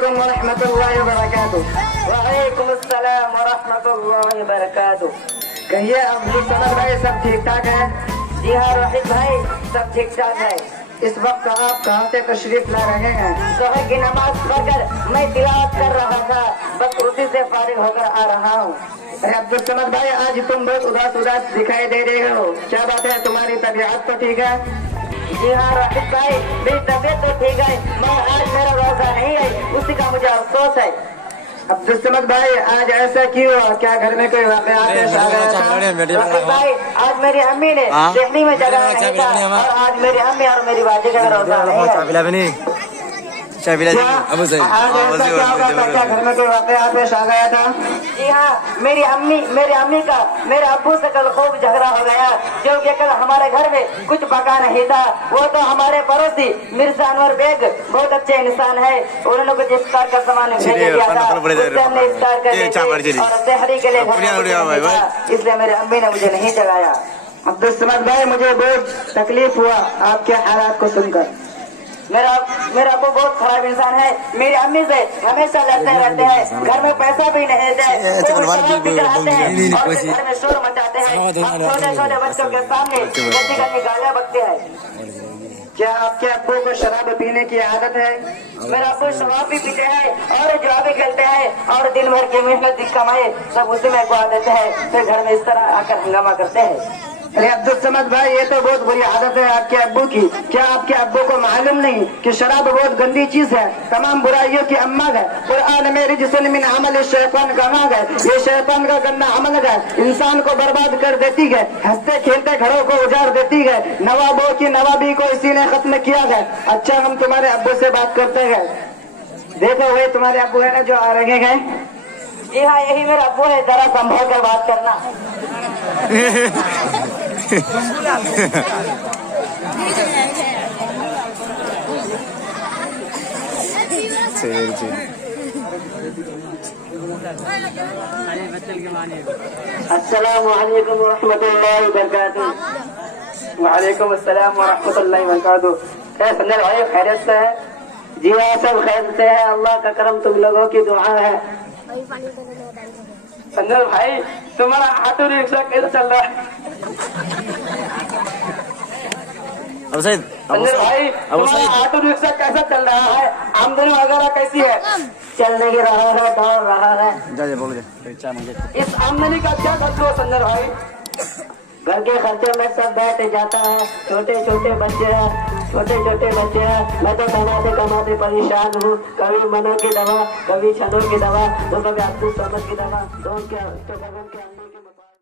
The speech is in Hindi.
अलैकुम व रहमतुल्लाहि व बरकातुहू। वालेकुम अस्सलाम व रहमतुल्लाहि व बरकातुहू। कहिए अब्दुल समद भाई, सब ठीक ठाक है? जी हाँ राशिद भाई, सब ठीक ठाक है। इस वक्त आप कहाँ से तशरीफ ला रहे हैं? सुबह की नमाज पढ़कर मैं तिलावत कर रहा था, बस उसी से फारिग होकर आ रहा हूँ। अरे अब्दुल समद भाई, आज तुम बहुत उदास उदास दिखाई दे रहे हो, क्या बात है? तुम्हारी तबीयत तो ठीक है? जी हाँ राशिद भाई, मेरी तबीयत तो ठीक है, मगर आज मेरा रोजा नहीं है, उसी का मुझे अफसोस है। अब्दुल समद भाई, आज ऐसा क्यों? क्या घर में कोई वाक़या पेश आ गया था? राशिद भाई, आज मेरी अम्मी ने देखने में जगह नहीं था, और आज मेरी अम्मी और मेरी बाजी का रोजा नहीं है। क्या आज ऐसा क्या होगा था? क्या घर में कोई वाक़या पेश आ गया था? जी हाँ, मेरी अम्मी का मेरे अब्बू से कल खूब झगड़ा हो गया, क्योंकि कल हमारे घर में कुछ पका नहीं था। वो तो हमारे पड़ोसी मिर्जा अनवर बेग बहुत अच्छे इंसान है, उन्होंने कुछ इफ्तार का सामान भेज दिया था, उससे हमने इफ्तार कर ली और सहरी के लिए इसलिए मेरी अम्मी ने मुझे नहीं जगाया। अब्दुल समद भाई, मुझे बहुत तकलीफ हुआ आपके हालात को सुनकर। मेरा अब्बू बहुत खराब इंसान है, मेरी अम्मी से हमेशा लड़ते रहते हैं, घर में पैसा भी नहीं देते हैं, शराब भी कराते हैं और घर में शोर मचाते हैं, छोटे छोटे बच्चों के सामने गंदी गंदी गालियां बकते हैं। क्या आपके अब्बू को शराब पीने की आदत है? मेरा अब्बू शराब भी पीते हैं और जुआ भी खेलते हैं और दिन भर की मेहनत कमाए सब उसी में गुआ देते हैं, फिर घर में इस तरह आकर हंगामा करते हैं। अरे अब्दुल समद भाई, ये तो बहुत बुरी आदत है आपके अब्बू की। क्या आपके अब्बू को मालूम नहीं कि शराब बहुत गंदी चीज है, तमाम बुराइयों की अम्मा है? कुरान में रिजसन मिन अमल शैतान कहा गया, ये शैतान का गंदा अमल है, इंसान को बर्बाद कर देती है, हंसते खेलते घरों को उजाड़ देती है, नवाबों की नवाबी को इसी ने खत्म किया है। अच्छा, हम तुम्हारे अब्बू से बात करते हैं। देखो वही तुम्हारे अब्बू है ना जो आ रहे हैं? जी हाँ, यही मेरा अब्बू है, जरा संभल कर बात करना। अस्सलामु अलैकुम व रहमतुल्लाहि व बरकातुहू। वालेकुम अस्सलाम व रहमतुल्लाहि व बरकातुहू। क्या संजय भाई खैरियत से है? जी हाँ, सब खैरियत से है, अल्लाह का करम तुम लोगों की दुआ है। संजय भाई, तुम्हारा ऑटो रिक्शा कैसे चल रहा है? संजय भाई, तुम्हारा ऑटो रिक्शा कैसा चल रहा है? आमदनी वगैरह कैसी है? चलने की रहा है, दौड़ रहा है। इस आमदनी का क्या खर्च हुआ संजय भाई? घर के खर्चे में सब बैठ जाता है, छोटे छोटे बच्चे हैं, मैं तो कमाते कमाते परेशान हूँ, कभी मनो की दवा, कभी छनों की दवा, तो कभी अब्दुल समद की दवा, तो